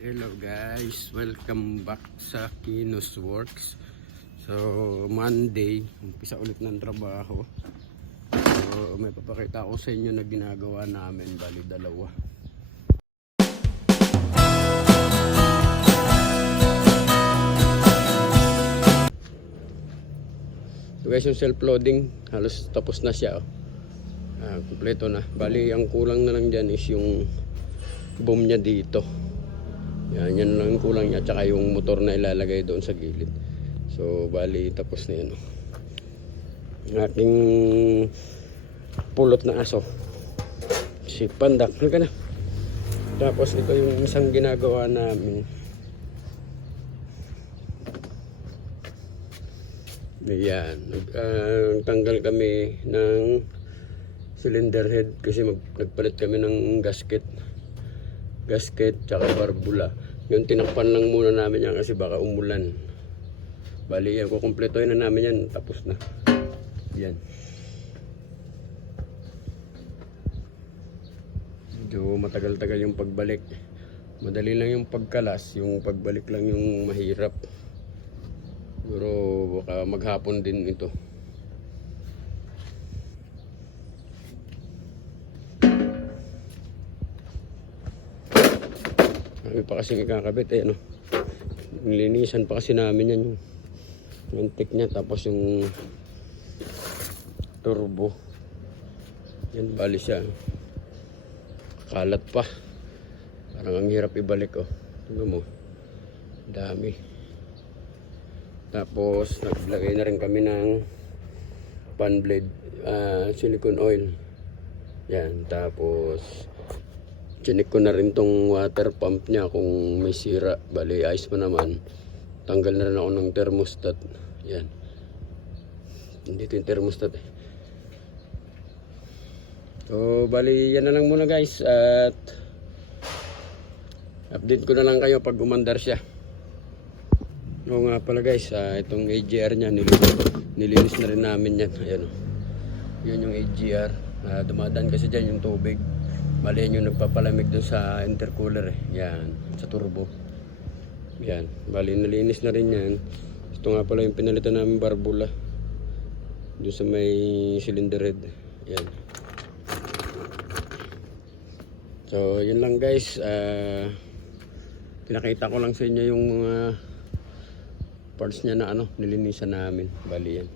Hello guys, welcome back sa Kinos Works. So Monday, umpisa ulit ng trabaho. So may papakita ko sa inyo na ginagawa namin, bali dalawa. So guys, yung self-loading, halos tapos na siya. Oh. Ah, kumpleto na. Bali, ang kulang na lang dyan is yung boom niya dito. Yan, yan lang yung kulang niya. Tsaka yung motor na ilalagay doon sa gilid. So, bali, tapos na yan. Ang ating pulot na aso. Si Pandak. Halika na. Tapos, ito yung isang ginagawa namin. Ayan. Tanggal kami ng cylinder head kasi mag, nagpalit kami ng gasket gasket tsaka barbula. Yung tinakpan lang muna namin yan kasi baka umulan. Bali yan kukumpletohin na namin yan. Tapos na. Yan. Medyo matagal-tagal yung pagbalik. Madali lang yung pagkalas yung pagbalik lang yung mahirap. Siguro baka maghapon din ito Kami pa kasi kakabit eh, no? Nilinisan pa kasi namin yan yung mantik niya tapos yung turbo. Yan bali siya. Kalat pa. Parang ang hirap ibalik oh. Tingnan mo. Dami. Tapos naglagay na rin kami ng pan blade ah, silicone oil. Yan. Tapos Chinik ko na rin tong water pump niya kung may sira. Bali, ayos pa naman. Tanggal na rin ako ng thermostat. Yan. Dito yung thermostat eh. So, bali, yan na lang muna guys. At update ko na lang kayo pag umandar siya. Oo nga pala guys, ah, itong AGR niya, nilinis, nilinis na rin namin yan. Ayan o. Yun yung AGR. Ah, dumadaan kasi dyan yung tubig. Yan yung nagpapalamig dun sa intercooler eh. Yan, sa turbo. Yan, bali nalinis na rin yan. Ito nga pala yung pinalitan namin barbula. Doon sa may cylinder head. Yan. So, yun lang guys. Ah, pinakita ko lang sa inyo yung mga parts niya na ano, nilinisan namin. Bali yan.